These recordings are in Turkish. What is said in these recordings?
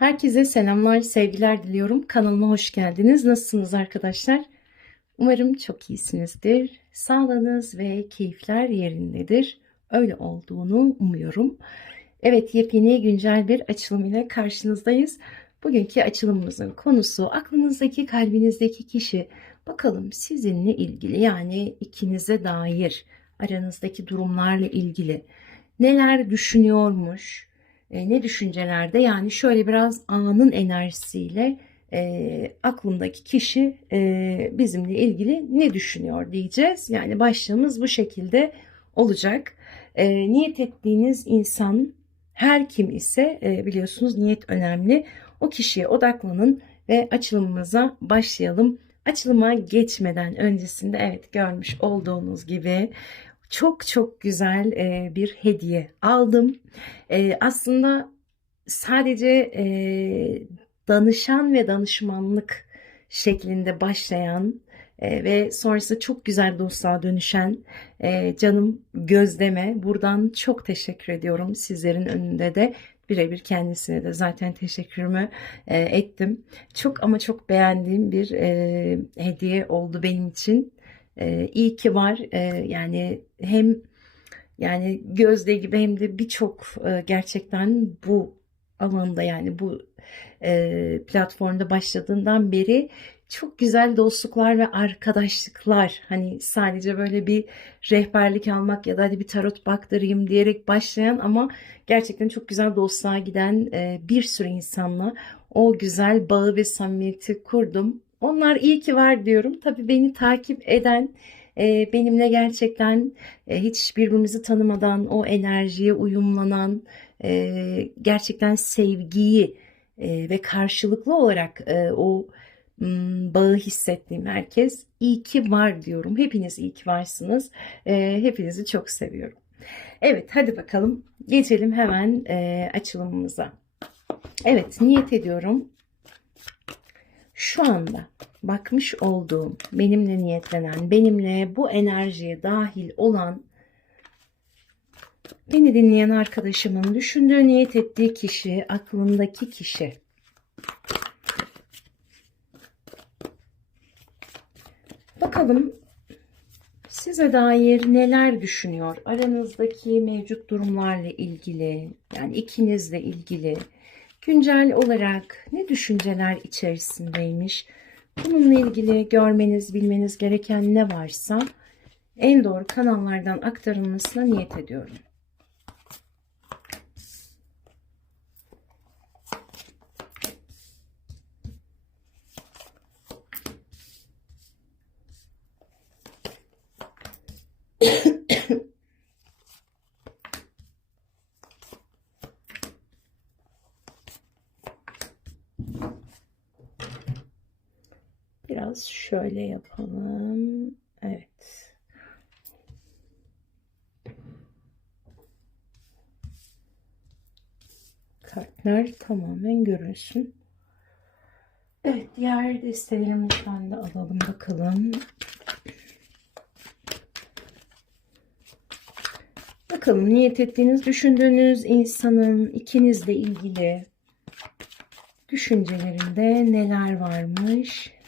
Herkese selamlar, sevgiler diliyorum. Kanalıma hoş geldiniz. Nasılsınız arkadaşlar? Umarım çok iyisinizdir. Sağlığınız ve keyifler yerindedir. Öyle olduğunu umuyorum. Evet, yepyeni güncel bir açılım ile karşınızdayız. Bugünkü açılımımızın konusu aklınızdaki, kalbinizdeki kişi. Bakalım sizinle ilgili yani ikinize dair aranızdaki durumlarla ilgili neler düşünüyormuş, e, ne düşüncelerde yani şöyle biraz anın enerjisiyle e, aklımdaki kişi e, bizimle ilgili ne düşünüyor diyeceğiz. Yani başlığımız bu şekilde olacak. E, niyet ettiğiniz insan her kim ise e, biliyorsunuz niyet önemli. O kişiye odaklanın ve açılımımıza başlayalım. Açılıma geçmeden öncesinde evet görmüş olduğunuz gibi çok çok güzel e, bir hediye aldım. E, aslında sadece e, danışan ve danışmanlık şeklinde başlayan ve sonrasında çok güzel dostluğa dönüşen canım Gözdem'e buradan çok teşekkür ediyorum. Sizlerin önünde de birebir kendisine de zaten teşekkürümü ettim. Çok ama çok beğendiğim bir hediye oldu benim için. E, iyi ki var. E, yani hem yani Gözde gibi hem de birçok e, gerçekten bu alanda yani bu e, platformda başladığından beri çok güzel dostluklar ve arkadaşlıklar hani sadece böyle bir rehberlik almak ya da hadi bir tarot baktırayım diyerek başlayan ama gerçekten çok güzel dostluğa giden e, bir sürü insanla o güzel bağı ve samimiyeti kurdum. Onlar iyi ki var diyorum. Tabii beni takip eden e, benimle gerçekten e, hiç birbirimizi tanımadan o enerjiye uyumlanan e, gerçekten sevgiyi ve karşılıklı olarak o bağı hissettiğim herkes iyi ki var diyorum. Hepiniz iyi ki varsınız. Hepinizi çok seviyorum. Evet hadi bakalım geçelim hemen açılımımıza. Evet niyet ediyorum. Şu anda bakmış olduğum, benimle niyetlenen, benimle bu enerjiye dahil olan beni dinleyen arkadaşımın düşündüğü, niyet ettiği kişi, aklındaki kişi. Bakalım size dair neler düşünüyor? Aranızdaki mevcut durumlarla ilgili, yani ikinizle ilgili güncel olarak ne düşünceler içerisindeymiş? Bununla ilgili görmeniz, bilmeniz gereken ne varsa en doğru kanallardan aktarılmasına niyet ediyorum. Biraz şöyle yapalım. Evet. Kartlar tamamen görünsün. Evet, diğer destelerimizden de alalım bakalım. Bakalım niyet ettiğiniz, düşündüğünüz insanın ikinizle ilgili düşüncelerinde neler varmış?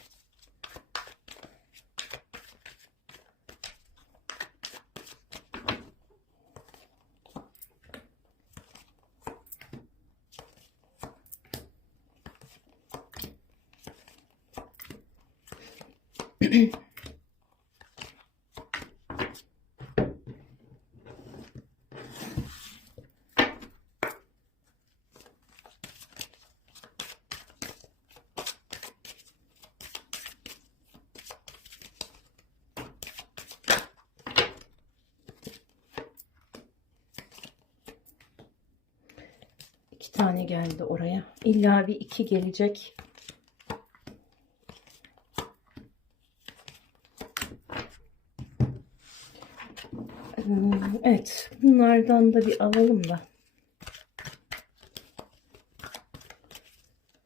İki tane geldi oraya. İlla bir iki gelecek. Ee, Evet, bunlardan da bir alalım da.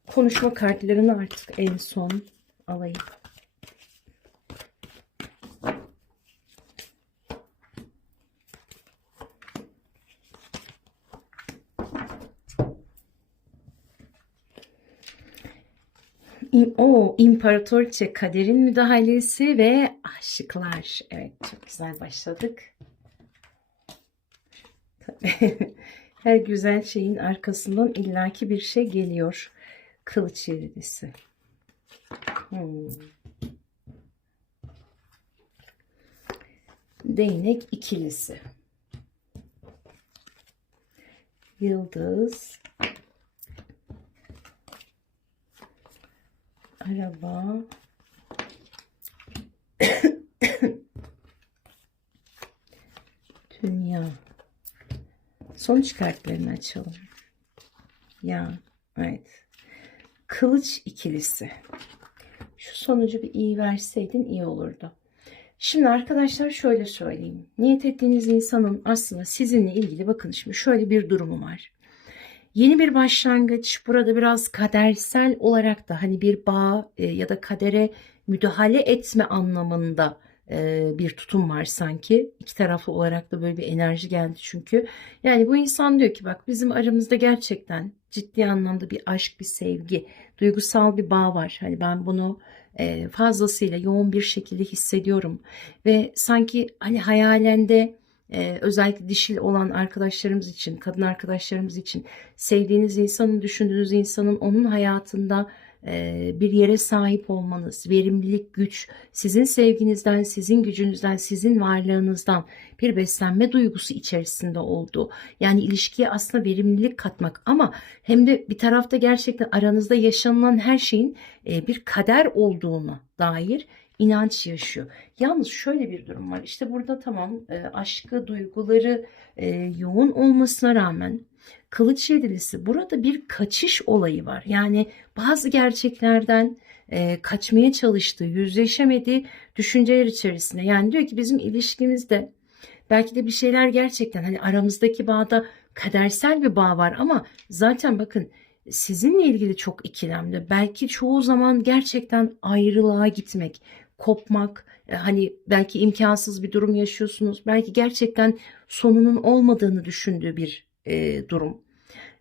Konuşma kartlarını artık en son alayım. O İmparatoriçe kaderin müdahalesi ve aşıklar. Evet çok güzel başladık. Her güzel şeyin arkasından illaki bir şey geliyor. Kılıç yedisi. Hmm. Değnek ikilisi. Yıldız. Araba. Dünya. Sonuç kartlarını açalım. Ya, evet. Kılıç ikilisi. Şu sonucu bir iyi verseydin iyi olurdu. Şimdi arkadaşlar şöyle söyleyeyim. Niyet ettiğiniz insanın aslında sizinle ilgili bakın şimdi şöyle bir durumu var. Yeni bir başlangıç burada biraz kadersel olarak da hani bir bağ e, ya da kadere müdahale etme anlamında e, bir tutum var sanki. İki taraflı olarak da böyle bir enerji geldi çünkü. Yani bu insan diyor ki bak bizim aramızda gerçekten ciddi anlamda bir aşk, bir sevgi, duygusal bir bağ var. Hani ben bunu e, fazlasıyla yoğun bir şekilde hissediyorum ve sanki hani hayalende e, özellikle dişil olan arkadaşlarımız için, kadın arkadaşlarımız için sevdiğiniz insanın, düşündüğünüz insanın onun hayatında bir yere sahip olmanız, verimlilik, güç, sizin sevginizden, sizin gücünüzden, sizin varlığınızdan bir beslenme duygusu içerisinde olduğu. Yani ilişkiye aslında verimlilik katmak ama hem de bir tarafta gerçekten aranızda yaşanılan her şeyin bir kader olduğuna dair inanç yaşıyor. Yalnız şöyle bir durum var. İşte burada tamam aşkı, duyguları yoğun olmasına rağmen kılıç yedilisi burada bir kaçış olayı var. Yani bazı gerçeklerden e, kaçmaya çalıştığı, yüzleşemediği düşünceler içerisinde. Yani diyor ki bizim ilişkimizde belki de bir şeyler gerçekten hani aramızdaki bağda kadersel bir bağ var ama zaten bakın sizinle ilgili çok ikilemli. Belki çoğu zaman gerçekten ayrılığa gitmek, kopmak, e, hani belki imkansız bir durum yaşıyorsunuz. Belki gerçekten sonunun olmadığını düşündüğü bir e, durum.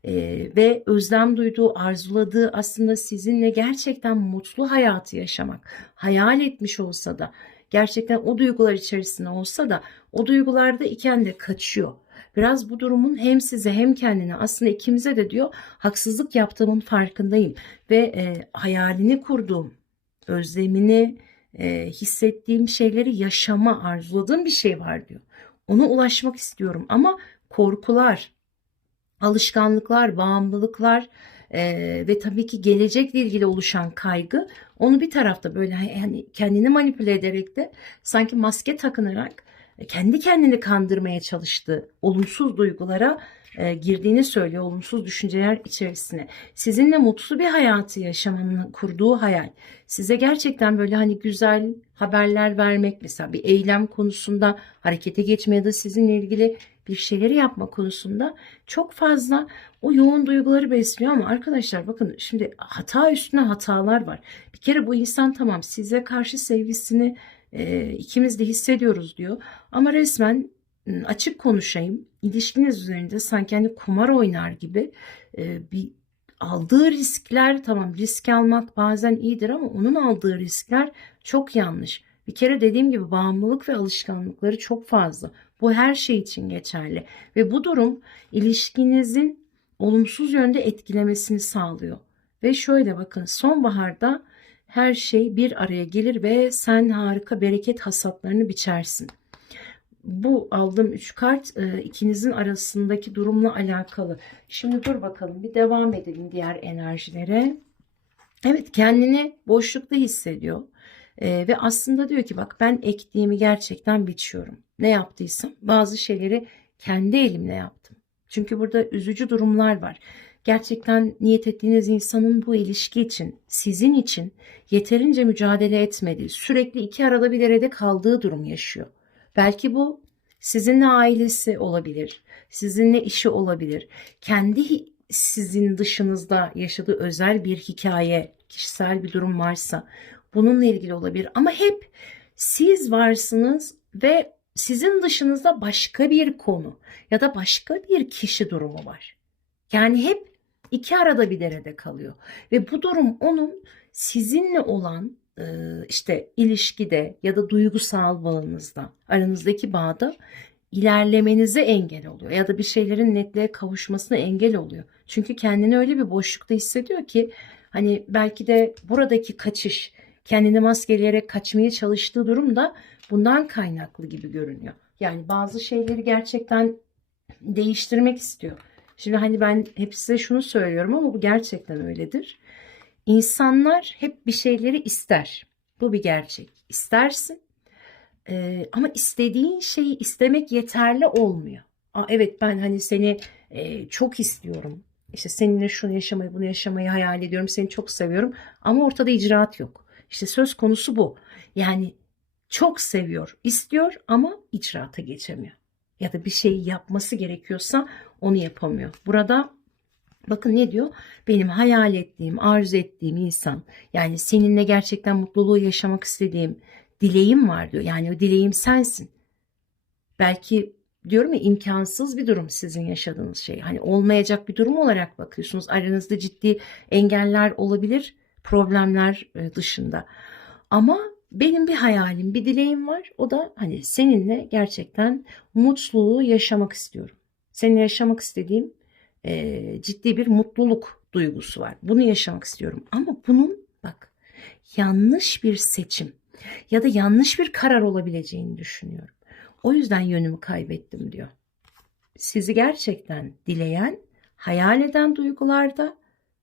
E, ve özlem duyduğu, arzuladığı aslında sizinle gerçekten mutlu hayatı yaşamak. Hayal etmiş olsa da, gerçekten o duygular içerisinde olsa da o duygularda iken de kaçıyor. Biraz bu durumun hem size hem kendine aslında ikimize de diyor haksızlık yaptığımın farkındayım ve e, hayalini kurduğum, özlemini e, hissettiğim şeyleri yaşama, arzuladığım bir şey var diyor. Ona ulaşmak istiyorum ama korkular, alışkanlıklar, bağımlılıklar e, ve tabii ki gelecekle ilgili oluşan kaygı onu bir tarafta böyle yani kendini manipüle ederek de sanki maske takınarak e, kendi kendini kandırmaya çalıştığı olumsuz duygulara e, girdiğini söylüyor olumsuz düşünceler içerisine. Sizinle mutlu bir hayatı yaşamanın kurduğu hayal. Size gerçekten böyle hani güzel haberler vermek mesela bir eylem konusunda harekete geçme ya da sizinle ilgili bir şeyleri yapma konusunda çok fazla o yoğun duyguları besliyor ama arkadaşlar bakın şimdi hata üstüne hatalar var. Bir kere bu insan tamam size karşı sevgisini e, ikimiz de hissediyoruz diyor ama resmen açık konuşayım ilişkiniz üzerinde sanki hani kumar oynar gibi e, bir aldığı riskler tamam risk almak bazen iyidir ama onun aldığı riskler çok yanlış. Bir kere dediğim gibi bağımlılık ve alışkanlıkları çok fazla. Bu her şey için geçerli ve bu durum ilişkinizin olumsuz yönde etkilemesini sağlıyor. Ve şöyle bakın sonbaharda her şey bir araya gelir ve sen harika bereket hasatlarını biçersin. Bu aldığım üç kart e, ikinizin arasındaki durumla alakalı. Şimdi dur bakalım bir devam edelim diğer enerjilere. Evet kendini boşlukta hissediyor. E, ve aslında diyor ki bak ben ektiğimi gerçekten biçiyorum. Ne yaptıysam bazı şeyleri kendi elimle yaptım. Çünkü burada üzücü durumlar var. Gerçekten niyet ettiğiniz insanın bu ilişki için, sizin için yeterince mücadele etmediği, sürekli iki arada bir derede kaldığı durum yaşıyor. Belki bu sizinle ailesi olabilir, sizinle işi olabilir. Kendi sizin dışınızda yaşadığı özel bir hikaye, kişisel bir durum varsa bununla ilgili olabilir. Ama hep siz varsınız ve sizin dışınızda başka bir konu ya da başka bir kişi durumu var. Yani hep iki arada bir derede kalıyor. Ve bu durum onun sizinle olan e, işte ilişkide ya da duygusal bağınızda, aranızdaki bağda ilerlemenize engel oluyor ya da bir şeylerin netliğe kavuşmasına engel oluyor. Çünkü kendini öyle bir boşlukta hissediyor ki hani belki de buradaki kaçış, kendini maskeleyerek kaçmaya çalıştığı durum da bundan kaynaklı gibi görünüyor. Yani bazı şeyleri gerçekten değiştirmek istiyor. Şimdi hani ben hep size şunu söylüyorum ama bu gerçekten öyledir. İnsanlar hep bir şeyleri ister. Bu bir gerçek. İstersin ee, ama istediğin şeyi istemek yeterli olmuyor. Aa, evet ben hani seni e, çok istiyorum. İşte seninle şunu yaşamayı bunu yaşamayı hayal ediyorum. Seni çok seviyorum. Ama ortada icraat yok. İşte söz konusu bu. Yani çok seviyor, istiyor ama icraata geçemiyor. Ya da bir şeyi yapması gerekiyorsa onu yapamıyor. Burada bakın ne diyor? Benim hayal ettiğim, arzu ettiğim insan yani seninle gerçekten mutluluğu yaşamak istediğim dileğim var diyor. Yani o dileğim sensin. Belki diyorum ya imkansız bir durum sizin yaşadığınız şey. Hani olmayacak bir durum olarak bakıyorsunuz. Aranızda ciddi engeller olabilir problemler e, dışında. Ama benim bir hayalim, bir dileğim var. O da hani seninle gerçekten mutluluğu yaşamak istiyorum. Seninle yaşamak istediğim e, ciddi bir mutluluk duygusu var. Bunu yaşamak istiyorum. Ama bunun bak yanlış bir seçim ya da yanlış bir karar olabileceğini düşünüyorum. O yüzden yönümü kaybettim diyor. Sizi gerçekten dileyen, hayal eden duygularda,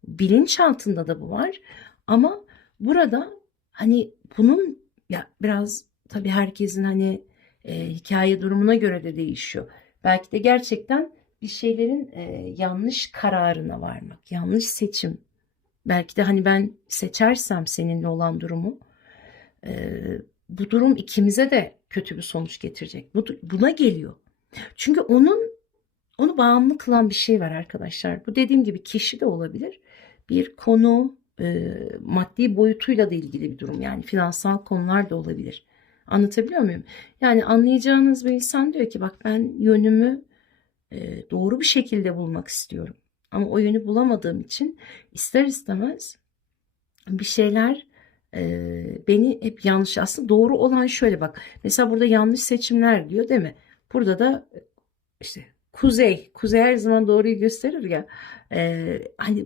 bilinçaltında da bu var. Ama burada hani bunun ya biraz tabii herkesin hani e, hikaye durumuna göre de değişiyor. Belki de gerçekten bir şeylerin e, yanlış kararına varmak, yanlış seçim. Belki de hani ben seçersem seninle olan durumu e, bu durum ikimize de kötü bir sonuç getirecek. Bu, buna geliyor. Çünkü onun onu bağımlı kılan bir şey var arkadaşlar. Bu dediğim gibi kişi de olabilir. Bir konu, e, maddi boyutuyla da ilgili bir durum. Yani finansal konular da olabilir. Anlatabiliyor muyum? Yani anlayacağınız bir insan diyor ki bak ben yönümü e, doğru bir şekilde bulmak istiyorum. Ama o yönü bulamadığım için ister istemez bir şeyler e, beni hep yanlış aslında doğru olan şöyle bak. Mesela burada yanlış seçimler diyor değil mi? Burada da işte kuzey, kuzey her zaman doğruyu gösterir ya. Hani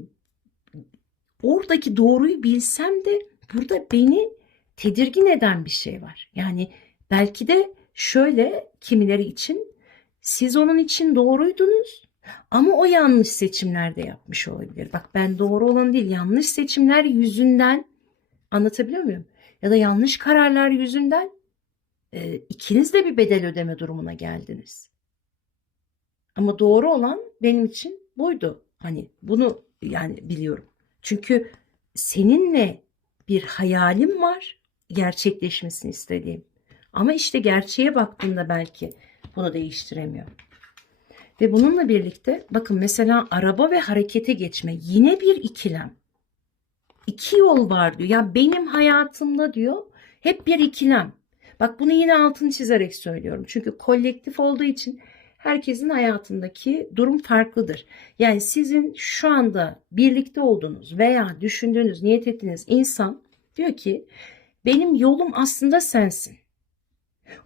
oradaki doğruyu bilsem de burada beni tedirgin eden bir şey var. Yani belki de şöyle kimileri için siz onun için doğruydunuz ama o yanlış seçimler de yapmış olabilir. Bak ben doğru olan değil yanlış seçimler yüzünden anlatabiliyor muyum? Ya da yanlış kararlar yüzünden e, ikiniz de bir bedel ödeme durumuna geldiniz. Ama doğru olan benim için buydu. Hani bunu yani biliyorum. Çünkü seninle bir hayalim var gerçekleşmesini istediğim. Ama işte gerçeğe baktığında belki bunu değiştiremiyor. Ve bununla birlikte bakın mesela araba ve harekete geçme yine bir ikilem. İki yol var diyor. Ya benim hayatımda diyor hep bir ikilem. Bak bunu yine altını çizerek söylüyorum. Çünkü kolektif olduğu için herkesin hayatındaki durum farklıdır. Yani sizin şu anda birlikte olduğunuz veya düşündüğünüz, niyet ettiğiniz insan diyor ki benim yolum aslında sensin.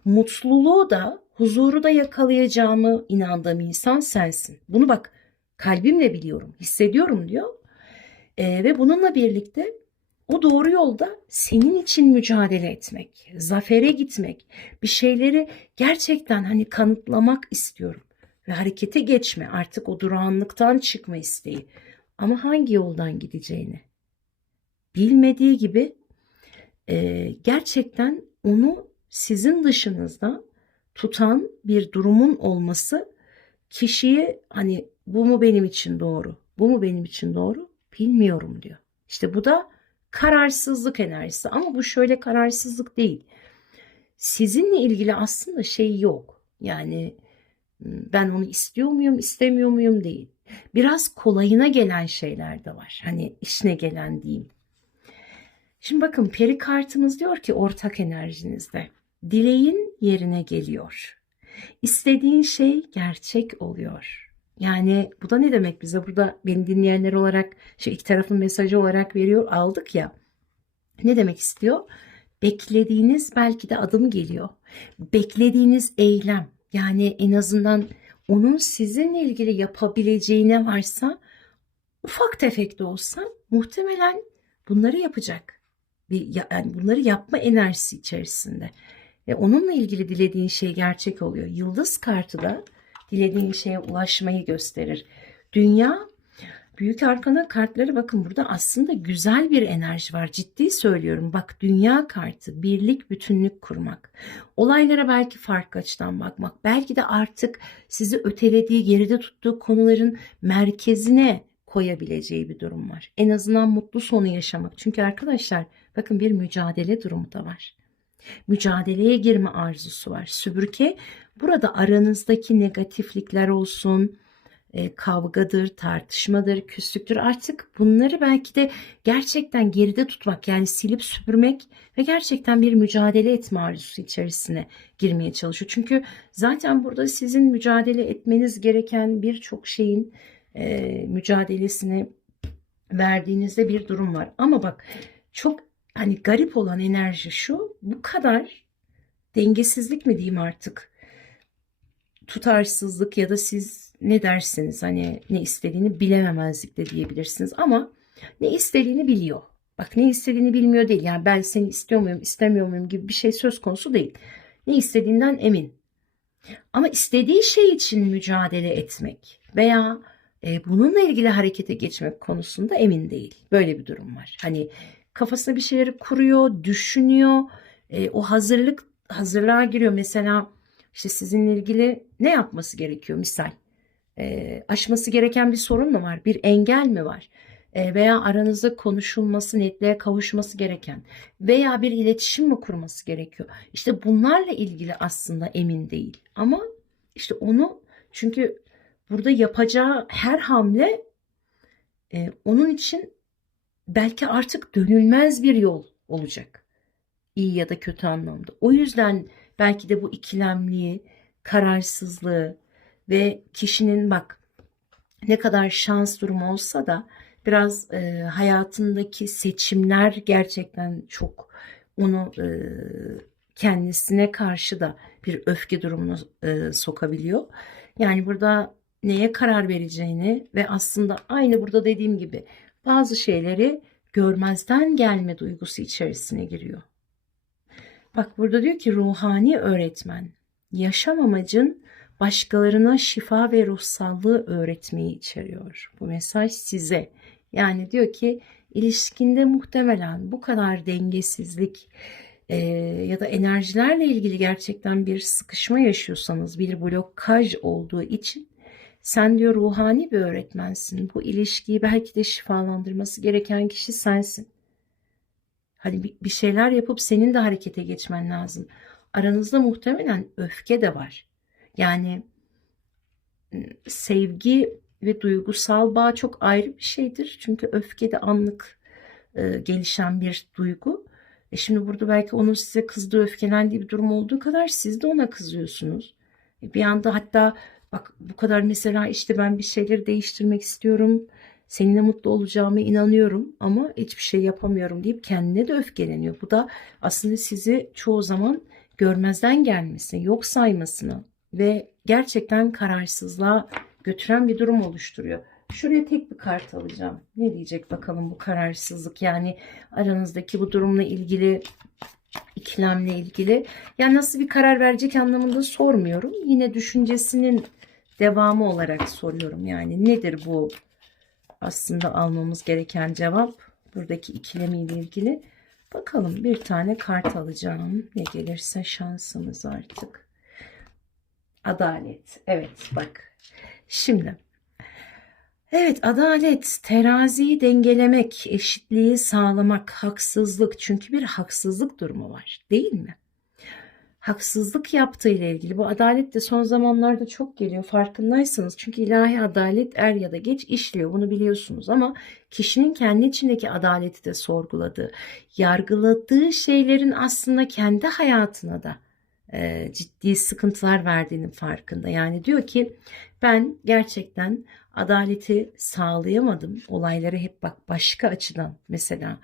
Mutluluğu da, huzuru da yakalayacağımı inandığım insan sensin. Bunu bak kalbimle biliyorum, hissediyorum diyor. Ee, ve bununla birlikte o doğru yolda senin için mücadele etmek, zafere gitmek, bir şeyleri gerçekten hani kanıtlamak istiyorum. Ve harekete geçme, artık o durağanlıktan çıkma isteği. Ama hangi yoldan gideceğini bilmediği gibi e, gerçekten onu sizin dışınızda tutan bir durumun olması kişiye hani bu mu benim için doğru, bu mu benim için doğru bilmiyorum diyor. İşte bu da kararsızlık enerjisi ama bu şöyle kararsızlık değil. Sizinle ilgili aslında şey yok. Yani ben onu istiyor muyum, istemiyor muyum değil. Biraz kolayına gelen şeyler de var. Hani işine gelen diyeyim. Şimdi bakın peri kartımız diyor ki ortak enerjinizde. Dileğin yerine geliyor. İstediğin şey gerçek oluyor. Yani bu da ne demek bize burada beni dinleyenler olarak şu iki tarafın mesajı olarak veriyor aldık ya. Ne demek istiyor? Beklediğiniz belki de adım geliyor. Beklediğiniz eylem yani en azından onun sizinle ilgili yapabileceğine varsa ufak tefek de olsa muhtemelen bunları yapacak. Bir, yani bunları yapma enerjisi içerisinde. Ve onunla ilgili dilediğin şey gerçek oluyor. Yıldız kartı da dilediğin şeye ulaşmayı gösterir. Dünya Büyük arkana kartları bakın burada aslında güzel bir enerji var. Ciddi söylüyorum. Bak dünya kartı birlik bütünlük kurmak. Olaylara belki farklı açıdan bakmak. Belki de artık sizi ötelediği geride tuttuğu konuların merkezine koyabileceği bir durum var. En azından mutlu sonu yaşamak. Çünkü arkadaşlar bakın bir mücadele durumu da var. Mücadeleye girme arzusu var. Sübürke burada aranızdaki negatiflikler olsun, e, kavgadır, tartışmadır, küslüktür. Artık bunları belki de gerçekten geride tutmak yani silip süpürmek ve gerçekten bir mücadele etme arzusu içerisine girmeye çalışıyor. Çünkü zaten burada sizin mücadele etmeniz gereken birçok şeyin e, mücadelesini verdiğinizde bir durum var. Ama bak çok hani garip olan enerji şu bu kadar dengesizlik mi diyeyim artık tutarsızlık ya da siz ne dersiniz hani ne istediğini bilememezlik de diyebilirsiniz ama ne istediğini biliyor. Bak ne istediğini bilmiyor değil yani ben seni istiyor muyum istemiyor muyum gibi bir şey söz konusu değil. Ne istediğinden emin. Ama istediği şey için mücadele etmek veya e, bununla ilgili harekete geçmek konusunda emin değil. Böyle bir durum var. Hani kafasına bir şeyleri kuruyor, düşünüyor. E, o hazırlık hazırlığa giriyor. Mesela işte sizinle ilgili ne yapması gerekiyor misal? E, aşması gereken bir sorun mu var? Bir engel mi var? E, veya aranızda konuşulması, netliğe kavuşması gereken veya bir iletişim mi kurması gerekiyor? İşte bunlarla ilgili aslında emin değil. Ama işte onu çünkü burada yapacağı her hamle e, onun için belki artık dönülmez bir yol olacak. İyi ya da kötü anlamda. O yüzden belki de bu ikilemliği, kararsızlığı ve kişinin bak ne kadar şans durumu olsa da biraz e, hayatındaki seçimler gerçekten çok onu e, kendisine karşı da bir öfke durumuna e, sokabiliyor. Yani burada neye karar vereceğini ve aslında aynı burada dediğim gibi bazı şeyleri görmezden gelme duygusu içerisine giriyor. Bak burada diyor ki ruhani öğretmen. Yaşam amacın başkalarına şifa ve ruhsallığı öğretmeyi içeriyor. Bu mesaj size. Yani diyor ki ilişkinde muhtemelen bu kadar dengesizlik e, ya da enerjilerle ilgili gerçekten bir sıkışma yaşıyorsanız, bir blokaj olduğu için sen diyor ruhani bir öğretmensin. Bu ilişkiyi belki de şifalandırması gereken kişi sensin. Hani bir şeyler yapıp senin de harekete geçmen lazım. Aranızda muhtemelen öfke de var. Yani ıı, sevgi ve duygusal bağ çok ayrı bir şeydir. Çünkü öfke de anlık e, gelişen bir duygu. E şimdi burada belki onun size kızdığı, öfkelendiği bir durum olduğu kadar siz de ona kızıyorsunuz. E bir anda hatta bak bu kadar mesela işte ben bir şeyleri değiştirmek istiyorum seninle mutlu olacağıma inanıyorum ama hiçbir şey yapamıyorum deyip kendine de öfkeleniyor. Bu da aslında sizi çoğu zaman görmezden gelmesini, yok saymasını ve gerçekten kararsızlığa götüren bir durum oluşturuyor. Şuraya tek bir kart alacağım. Ne diyecek bakalım bu kararsızlık yani aranızdaki bu durumla ilgili ikilemle ilgili. Yani nasıl bir karar verecek anlamında sormuyorum. Yine düşüncesinin devamı olarak soruyorum. Yani nedir bu aslında almamız gereken cevap buradaki ikilemiyle ilgili. Bakalım bir tane kart alacağım. Ne gelirse şansımız artık. Adalet. Evet bak. Şimdi Evet adalet, teraziyi dengelemek, eşitliği sağlamak, haksızlık. Çünkü bir haksızlık durumu var değil mi? Haksızlık yaptığı ile ilgili bu adalet de son zamanlarda çok geliyor farkındaysanız. Çünkü ilahi adalet er ya da geç işliyor bunu biliyorsunuz ama kişinin kendi içindeki adaleti de sorguladığı, yargıladığı şeylerin aslında kendi hayatına da e, ciddi sıkıntılar verdiğinin farkında. Yani diyor ki ben gerçekten adaleti sağlayamadım. Olaylara hep bak başka açıdan mesela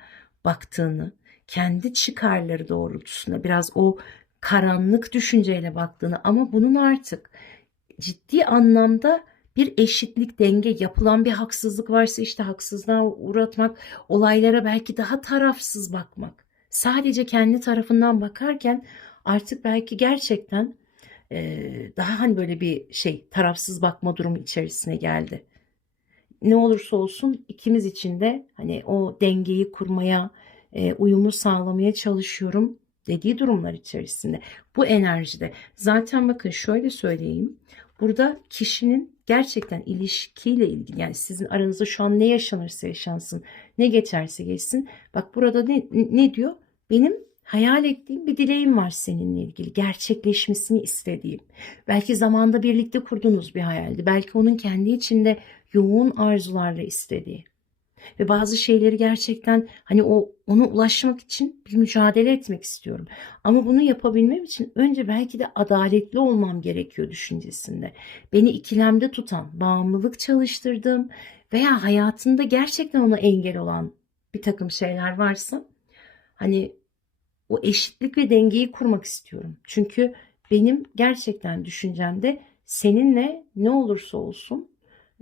baktığını, kendi çıkarları doğrultusunda biraz o karanlık düşünceyle baktığını ama bunun artık ciddi anlamda bir eşitlik denge yapılan bir haksızlık varsa işte haksızlığa uğratmak, olaylara belki daha tarafsız bakmak. Sadece kendi tarafından bakarken artık belki gerçekten e, daha hani böyle bir şey tarafsız bakma durumu içerisine geldi. Ne olursa olsun ikimiz için de hani o dengeyi kurmaya, e, uyumu sağlamaya çalışıyorum dediği durumlar içerisinde. Bu enerjide. Zaten bakın şöyle söyleyeyim. Burada kişinin gerçekten ilişkiyle ilgili yani sizin aranızda şu an ne yaşanırsa yaşansın, ne geçerse geçsin. Bak burada ne, ne diyor? Benim hayal ettiğim bir dileğim var seninle ilgili. Gerçekleşmesini istediğim. Belki zamanda birlikte kurduğunuz bir hayaldi. Belki onun kendi içinde yoğun arzularla istediği. Ve bazı şeyleri gerçekten hani o ona ulaşmak için bir mücadele etmek istiyorum. Ama bunu yapabilmem için önce belki de adaletli olmam gerekiyor düşüncesinde. Beni ikilemde tutan, bağımlılık çalıştırdığım veya hayatında gerçekten ona engel olan bir takım şeyler varsa hani o eşitlik ve dengeyi kurmak istiyorum. Çünkü benim gerçekten düşüncemde seninle ne olursa olsun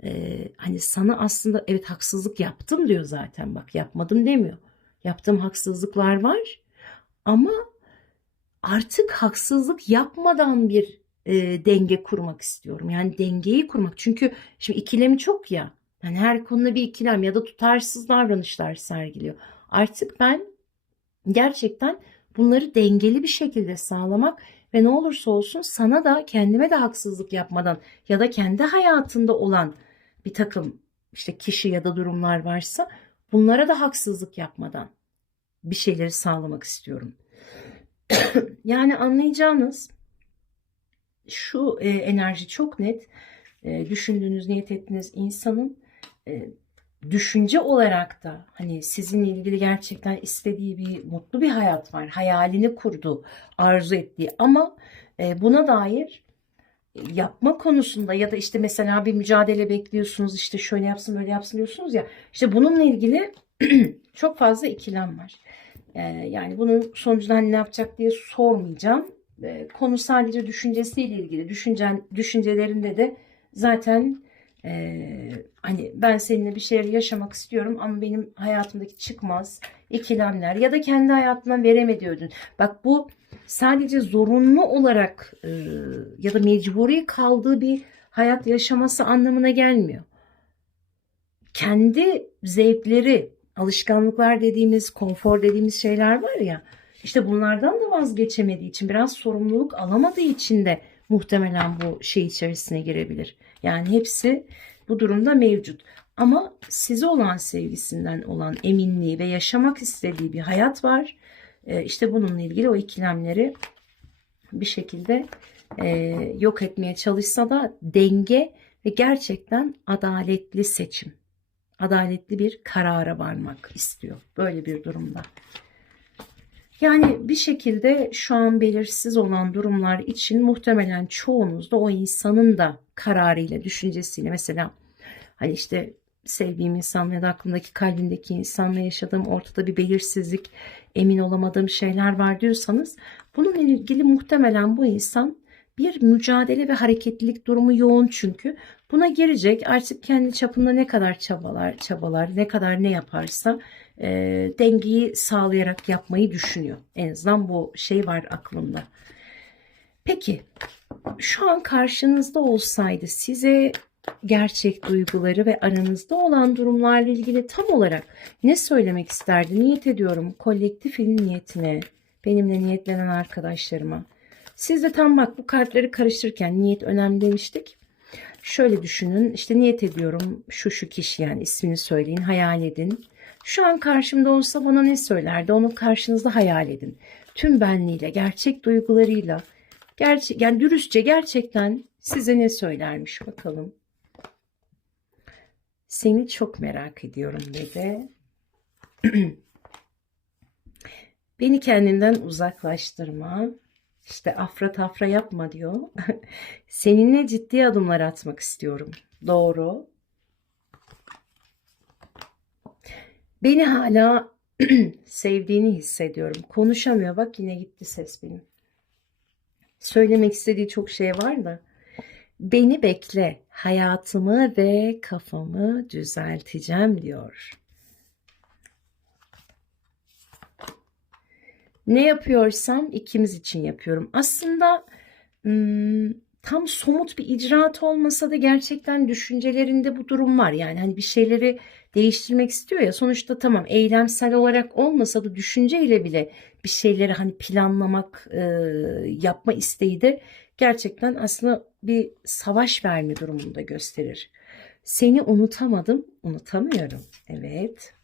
e, hani sana aslında evet haksızlık yaptım diyor zaten bak yapmadım demiyor. Yaptığım haksızlıklar var ama artık haksızlık yapmadan bir e, denge kurmak istiyorum. Yani dengeyi kurmak. Çünkü şimdi ikilemi çok ya. Yani her konuda bir ikilem ya da tutarsız davranışlar sergiliyor. Artık ben gerçekten bunları dengeli bir şekilde sağlamak ve ne olursa olsun sana da kendime de haksızlık yapmadan ya da kendi hayatında olan bir takım işte kişi ya da durumlar varsa bunlara da haksızlık yapmadan bir şeyleri sağlamak istiyorum. yani anlayacağınız şu e, enerji çok net. E, düşündüğünüz, niyet ettiğiniz insanın e, düşünce olarak da hani sizinle ilgili gerçekten istediği bir mutlu bir hayat var. Hayalini kurdu, arzu ettiği ama e, buna dair yapma konusunda ya da işte mesela bir mücadele bekliyorsunuz işte şöyle yapsın böyle yapsın diyorsunuz ya işte bununla ilgili çok fazla ikilem var. Ee, yani bunun sonucunda ne yapacak diye sormayacağım. Ee, konu sadece düşüncesiyle ilgili. Düşüncen, düşüncelerinde de zaten e, hani ben seninle bir şeyler yaşamak istiyorum ama benim hayatımdaki çıkmaz ikilemler ya da kendi hayatından veremedi ödün. Bak bu sadece zorunlu olarak e, ya da mecburi kaldığı bir hayat yaşaması anlamına gelmiyor. Kendi zevkleri, alışkanlıklar dediğimiz, konfor dediğimiz şeyler var ya, işte bunlardan da vazgeçemediği için, biraz sorumluluk alamadığı için de muhtemelen bu şey içerisine girebilir. Yani hepsi bu durumda mevcut. Ama size olan sevgisinden olan eminliği ve yaşamak istediği bir hayat var. E, işte bununla ilgili o ikilemleri bir şekilde e, yok etmeye çalışsa da denge ve gerçekten adaletli seçim, adaletli bir karara varmak istiyor böyle bir durumda. Yani bir şekilde şu an belirsiz olan durumlar için muhtemelen çoğunuz da o insanın da kararıyla, düşüncesiyle mesela hani işte sevdiğim insan ya da aklımdaki kalbimdeki insanla yaşadığım ortada bir belirsizlik, emin olamadığım şeyler var diyorsanız bununla ilgili muhtemelen bu insan bir mücadele ve hareketlilik durumu yoğun çünkü buna girecek artık kendi çapında ne kadar çabalar çabalar ne kadar ne yaparsa e, dengeyi sağlayarak yapmayı düşünüyor. En azından bu şey var aklımda. Peki şu an karşınızda olsaydı size gerçek duyguları ve aranızda olan durumlarla ilgili tam olarak ne söylemek isterdi? Niyet ediyorum kolektifin niyetine, benimle niyetlenen arkadaşlarıma. Siz de tam bak bu kartları karıştırırken niyet önemli demiştik. Şöyle düşünün işte niyet ediyorum şu şu kişi yani ismini söyleyin hayal edin. Şu an karşımda olsa bana ne söylerdi onu karşınızda hayal edin. Tüm benliğiyle gerçek duygularıyla gerçek yani dürüstçe gerçekten size ne söylermiş bakalım. Seni çok merak ediyorum dedi. Beni kendinden uzaklaştırma. İşte afra tafra yapma diyor. Seninle ciddi adımlar atmak istiyorum. Doğru. Beni hala sevdiğini hissediyorum. Konuşamıyor. Bak yine gitti ses benim. Söylemek istediği çok şey var da. Beni bekle. Hayatımı ve kafamı düzelteceğim diyor. Ne yapıyorsam ikimiz için yapıyorum. Aslında tam somut bir icraat olmasa da gerçekten düşüncelerinde bu durum var. Yani hani bir şeyleri değiştirmek istiyor ya sonuçta tamam eylemsel olarak olmasa da düşünceyle bile bir şeyleri hani planlamak, yapma isteği de gerçekten aslında bir savaş verme durumunda gösterir. Seni unutamadım, unutamıyorum. Evet.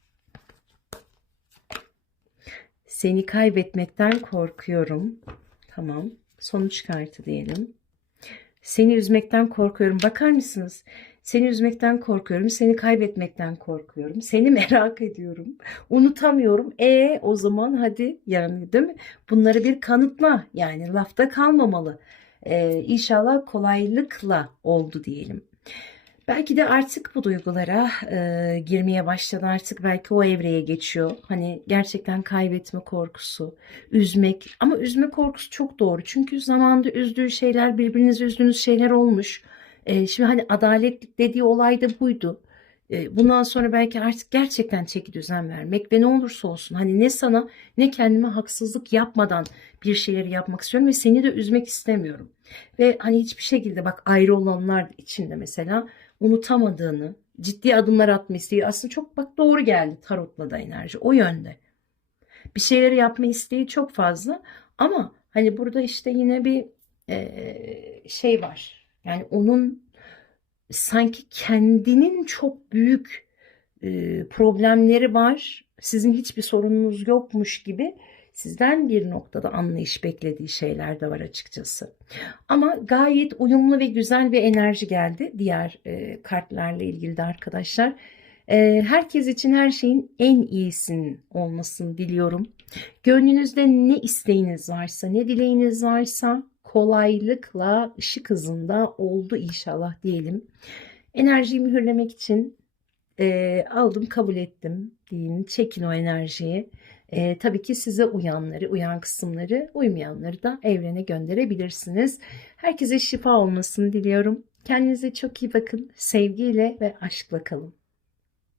Seni kaybetmekten korkuyorum. Tamam. Sonuç kartı diyelim. Seni üzmekten korkuyorum. Bakar mısınız? Seni üzmekten korkuyorum. Seni kaybetmekten korkuyorum. Seni merak ediyorum. Unutamıyorum. E o zaman hadi yani değil mi? Bunları bir kanıtla. Yani lafta kalmamalı. Ee, inşallah kolaylıkla oldu diyelim. Belki de artık bu duygulara e, girmeye başladı. Artık belki o evreye geçiyor. Hani gerçekten kaybetme korkusu, üzmek. Ama üzme korkusu çok doğru. Çünkü zamanda üzdüğü şeyler, birbirinizi üzdüğünüz şeyler olmuş. E, şimdi hani adaletlik dediği olay da buydu. E, bundan sonra belki artık gerçekten çeki düzen vermek ve ne olursa olsun hani ne sana ne kendime haksızlık yapmadan bir şeyleri yapmak istiyorum ve seni de üzmek istemiyorum. Ve hani hiçbir şekilde bak ayrı olanlar için de mesela unutamadığını, ciddi adımlar atma isteği aslında çok bak doğru geldi tarotla da enerji o yönde. Bir şeyleri yapma isteği çok fazla ama hani burada işte yine bir e, şey var. Yani onun sanki kendinin çok büyük e, problemleri var. Sizin hiçbir sorununuz yokmuş gibi sizden bir noktada anlayış beklediği şeyler de var açıkçası. Ama gayet uyumlu ve güzel bir enerji geldi diğer e, kartlarla ilgili de arkadaşlar. E, herkes için her şeyin en iyisinin olmasını diliyorum. Gönlünüzde ne isteğiniz varsa, ne dileğiniz varsa kolaylıkla ışık hızında oldu inşallah diyelim. Enerjiyi mühürlemek için e, aldım kabul ettim diyeyim. Çekin o enerjiyi. E, tabii ki size uyanları, uyan kısımları, uymayanları da evrene gönderebilirsiniz. Herkese şifa olmasını diliyorum. Kendinize çok iyi bakın. Sevgiyle ve aşkla kalın.